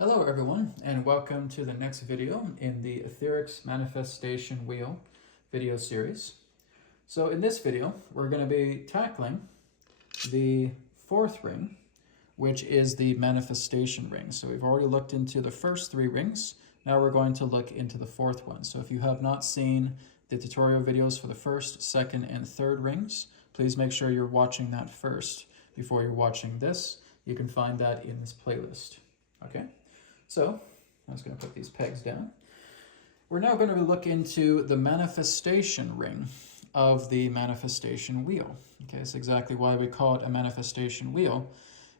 Hello everyone, and welcome to the next video in the Etherics Manifestation Wheel video series. So in this video, we're going to be tackling the fourth ring, which is the manifestation ring. So we've already looked into the first three rings. Now we're going to look into the fourth one. So if you have not seen the tutorial videos for the first, second, and third rings, please make sure you're watching that first before you're watching this. You can find that in this playlist. Okay? So, I'm just going to put these pegs down. We're now going to look into the manifestation ring of the manifestation wheel. Okay, that's exactly why we call it a manifestation wheel,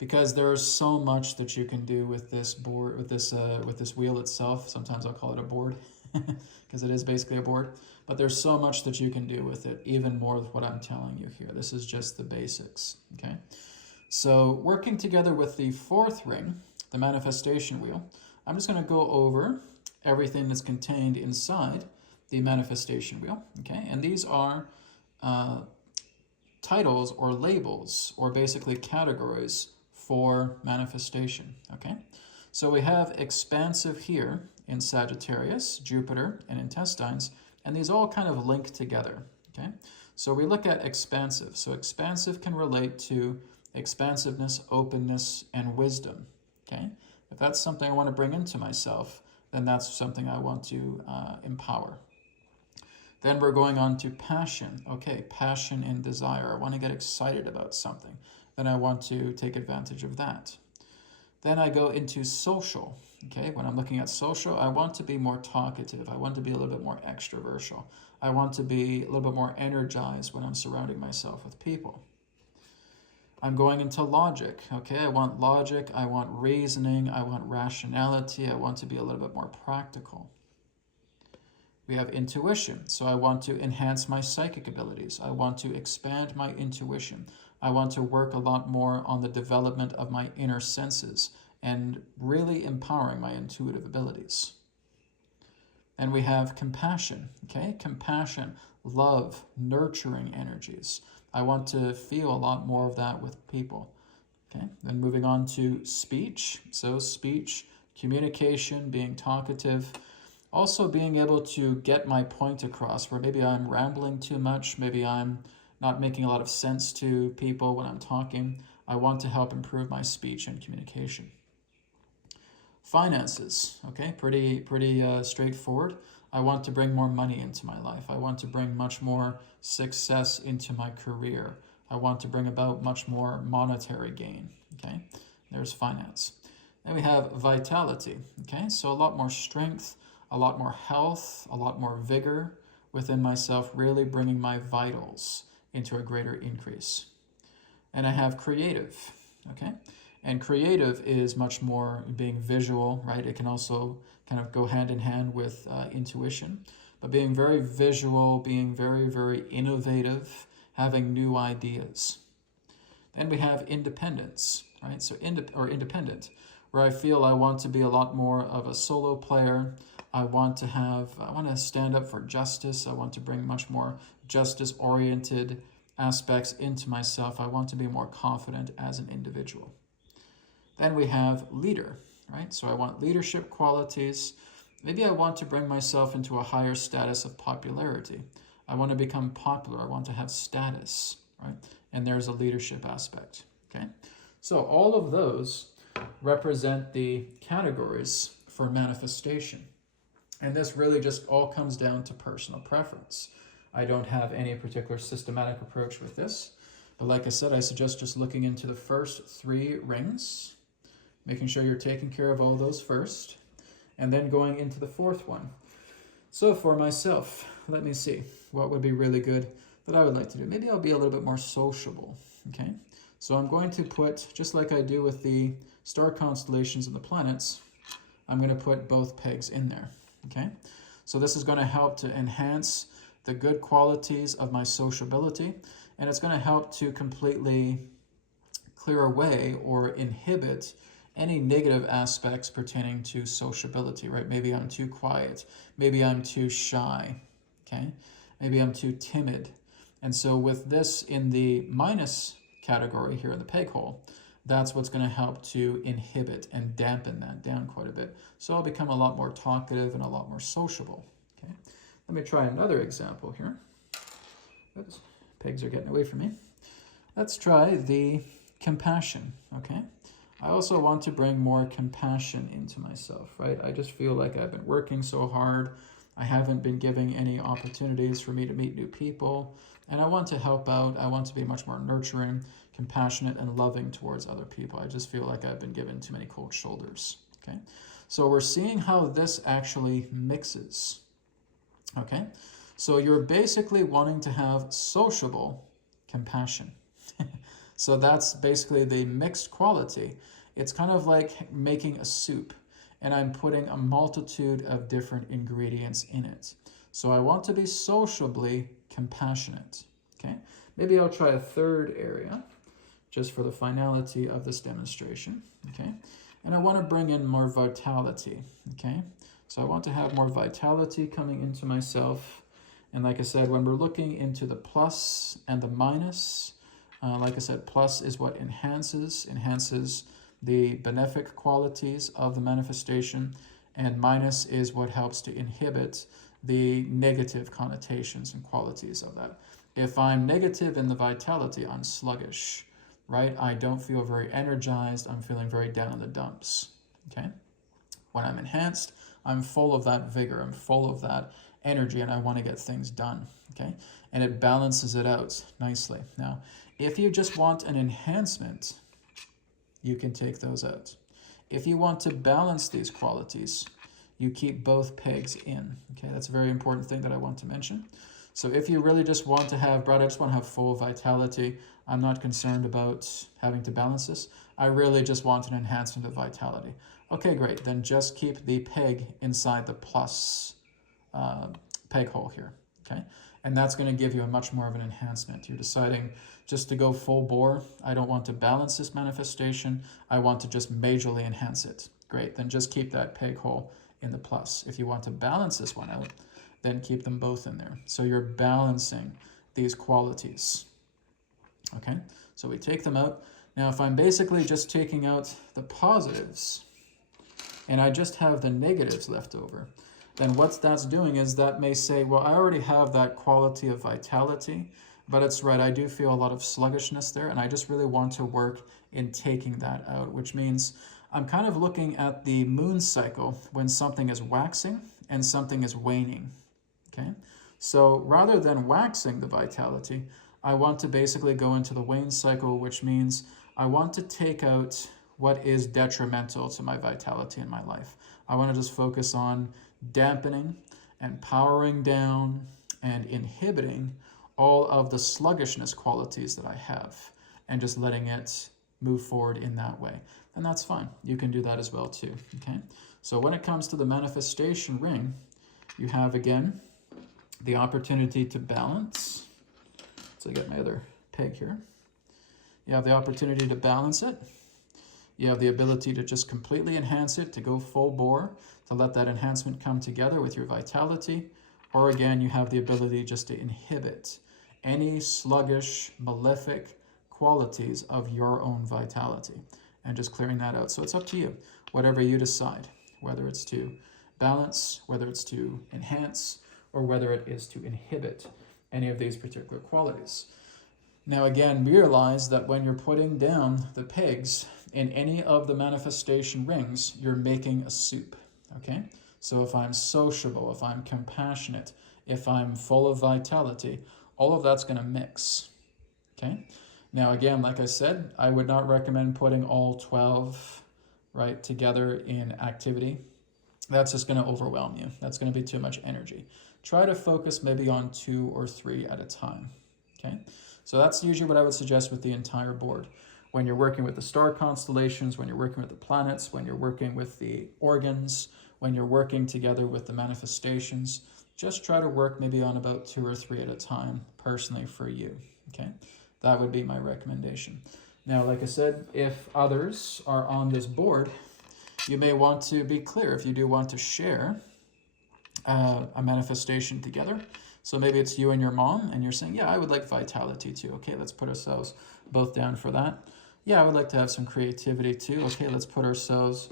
because there's so much that you can do with this board, with this wheel itself. Sometimes I'll call it a board, because it is basically a board. But there's so much that you can do with it, even more with what I'm telling you here. This is just the basics. Okay, so working together with the fourth ring, the manifestation wheel, I'm just going to go over everything that's contained inside the manifestation wheel, okay? And these are titles or labels, or basically categories for manifestation, okay? So we have expansive here in Sagittarius, Jupiter, and intestines, and these all kind of link together, okay? So we look at expansive. So expansive can relate to expansiveness, openness, and wisdom. Okay, if that's something I want to bring into myself, then that's something I want to empower. Then we're going on to passion. Okay, passion and desire. I want to get excited about something. Then I want to take advantage of that. Then I go into social. Okay, when I'm looking at social, I want to be more talkative. I want to be a little bit more extrovertial. I want to be a little bit more energized when I'm surrounding myself with people. I'm going into logic, okay? I want logic, I want reasoning, I want rationality, I want to be a little bit more practical. We have intuition, so I want to enhance my psychic abilities. I want to expand my intuition. I want to work a lot more on the development of my inner senses and really empowering my intuitive abilities. And we have compassion, okay? Compassion, love, nurturing energies. I want to feel a lot more of that with people. Okay, then moving on to speech. So speech, communication, being talkative, also being able to get my point across where maybe I'm rambling too much, maybe I'm not making a lot of sense to people when I'm talking. I want to help improve my speech and communication. Finances, okay, pretty straightforward. I want to bring more money into my life. I want to bring much more success into my career. I want to bring about much more monetary gain, okay? There's finance. Then we have vitality, okay? So a lot more strength, a lot more health, a lot more vigor within myself, really bringing my vitals into a greater increase. And I have creative, okay? And creative is much more being visual, right? It can also kind of go hand in hand with intuition. But being very visual, being very, very innovative, having new ideas. Then we have independence, right? So independent, where I feel I want to be a lot more of a solo player. I want to stand up for justice. I want to bring much more justice-oriented aspects into myself. I want to be more confident as an individual. Then we have leader, right? So I want leadership qualities. Maybe I want to bring myself into a higher status of popularity. I want to become popular. I want to have status, right? And there's a leadership aspect, okay? So all of those represent the categories for manifestation. And this really just all comes down to personal preference. I don't have any particular systematic approach with this. But like I said, I suggest just looking into the first three rings, making sure you're taking care of all those first, and then going into the fourth one. So for myself, let me see what would be really good that I would like to do. Maybe I'll be a little bit more sociable, okay? So I'm going to put, just like I do with the star constellations and the planets, I'm going to put both pegs in there, okay? So this is going to help to enhance the good qualities of my sociability, and it's going to help to completely clear away or inhibit any negative aspects pertaining to sociability, right? Maybe I'm too quiet. Maybe I'm too shy, okay? Maybe I'm too timid. And so with this in the minus category here in the peg hole, that's what's going to help to inhibit and dampen that down quite a bit. So I'll become a lot more talkative and a lot more sociable. Okay, let me try another example here. Oops, pigs are getting away from me. Let's try the compassion, okay? I also want to bring more compassion into myself, right? I just feel like I've been working so hard. I haven't been giving any opportunities for me to meet new people. And I want to help out. I want to be much more nurturing, compassionate, and loving towards other people. I just feel like I've been given too many cold shoulders, okay? So we're seeing how this actually mixes, okay? So you're basically wanting to have sociable compassion. So that's basically the mixed quality. It's kind of like making a soup, and I'm putting a multitude of different ingredients in it. So I want to be sociably compassionate, okay? Maybe I'll try a third area, just for the finality of this demonstration, okay? And I want to bring in more vitality, okay? So I want to have more vitality coming into myself. And like I said, when we're looking into the plus and the minus, like I said, plus is what enhances the benefic qualities of the manifestation, and minus is what helps to inhibit the negative connotations and qualities of that. If I'm negative in the vitality, I'm sluggish, right? I don't feel very energized. I'm feeling very down in the dumps, okay? When I'm enhanced, I'm full of that vigor. I'm full of that energy, and I want to get things done, okay? And it balances it out nicely. Now, if you just want an enhancement, you can take those out. If you want to balance these qualities, you keep both pegs in, okay? That's a very important thing that I want to mention. So if you really just want to have, Brad, I just want to have full vitality, I'm not concerned about having to balance this. I really just want an enhancement of vitality. Okay, great. Then just keep the peg inside the plus peg hole here, okay? And that's going to give you a much more of an enhancement. You're deciding just to go full bore. I don't want to balance this manifestation. I want to just majorly enhance it. Great. Then just keep that peg hole in the plus. If you want to balance this one out, then keep them both in there. So you're balancing these qualities, okay? So we take them out. Now, if I'm basically just taking out the positives and I just have the negatives left over, then what that's doing is that may say, well, I already have that quality of vitality, but it's right, I do feel a lot of sluggishness there, and I just really want to work in taking that out, which means I'm kind of looking at the moon cycle when something is waxing and something is waning, okay? So rather than waxing the vitality, I want to basically go into the wane cycle, which means I want to take out what is detrimental to my vitality in my life. I want to just focus on dampening and powering down and inhibiting all of the sluggishness qualities that I have, and just letting it move forward in that way. And that's fine. You can do that as well too, okay? So when it comes to the manifestation ring, you have, again, the opportunity to balance. So I get my other peg here. You have the opportunity to balance it. You have the ability to just completely enhance it, to go full bore, to let that enhancement come together with your vitality. Or again, you have the ability just to inhibit any sluggish, malefic qualities of your own vitality and just clearing that out. So it's up to you, whatever you decide, whether it's to balance, whether it's to enhance, or whether it is to inhibit any of these particular qualities. Now again, realize that when you're putting down the pegs in any of the manifestation rings, you're making a soup, okay? So if I'm sociable, if I'm compassionate, if I'm full of vitality, all of that's going to mix, okay? Now again, like I said, I would not recommend putting all 12 right together in activity. That's just going to overwhelm you. That's going to be too much energy. Try to focus maybe on 2 or 3 at a time, okay? So that's usually what I would suggest with the entire board. When you're working with the star constellations, when you're working with the planets, when you're working with the organs, when you're working together with the manifestations, just try to work maybe on about 2 or 3 at a time, personally for you, okay? That would be my recommendation. Now, like I said, if others are on this board, you may want to be clear if you do want to share a manifestation together. So maybe it's you and your mom, and you're saying, yeah, I would like vitality too. Okay, let's put ourselves both down for that. yeah, I would like to have some creativity too. Okay, let's put ourselves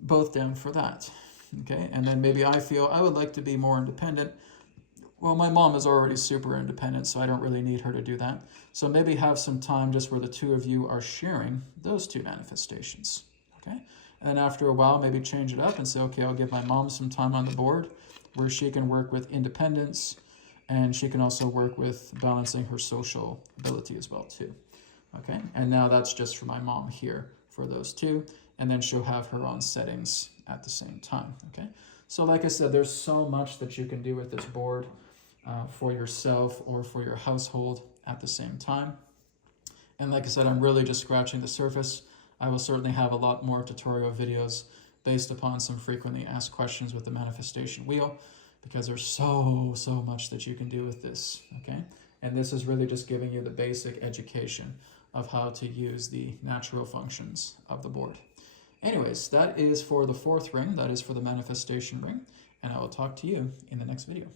both down for that. Okay, and then maybe I feel I would like to be more independent. Well, my mom is already super independent, so I don't really need her to do that. So maybe have some time just where the two of you are sharing those two manifestations. Okay, and then after a while, maybe change it up and say, okay, I'll give my mom some time on the board where she can work with independence, and she can also work with balancing her social ability as well too. Okay, and now that's just for my mom here for those two, and then she'll have her own settings at the same time. Okay, so like I said, there's so much that you can do with this board for yourself or for your household at the same time. And like I said, I'm really just scratching the surface. I will certainly have a lot more tutorial videos based upon some frequently asked questions with the manifestation wheel, because there's so much that you can do with this. Okay, and this is really just giving you the basic education of how to use the natural functions of the board. Anyways, that is for the fourth ring. That is for the manifestation ring. And I will talk to you in the next video.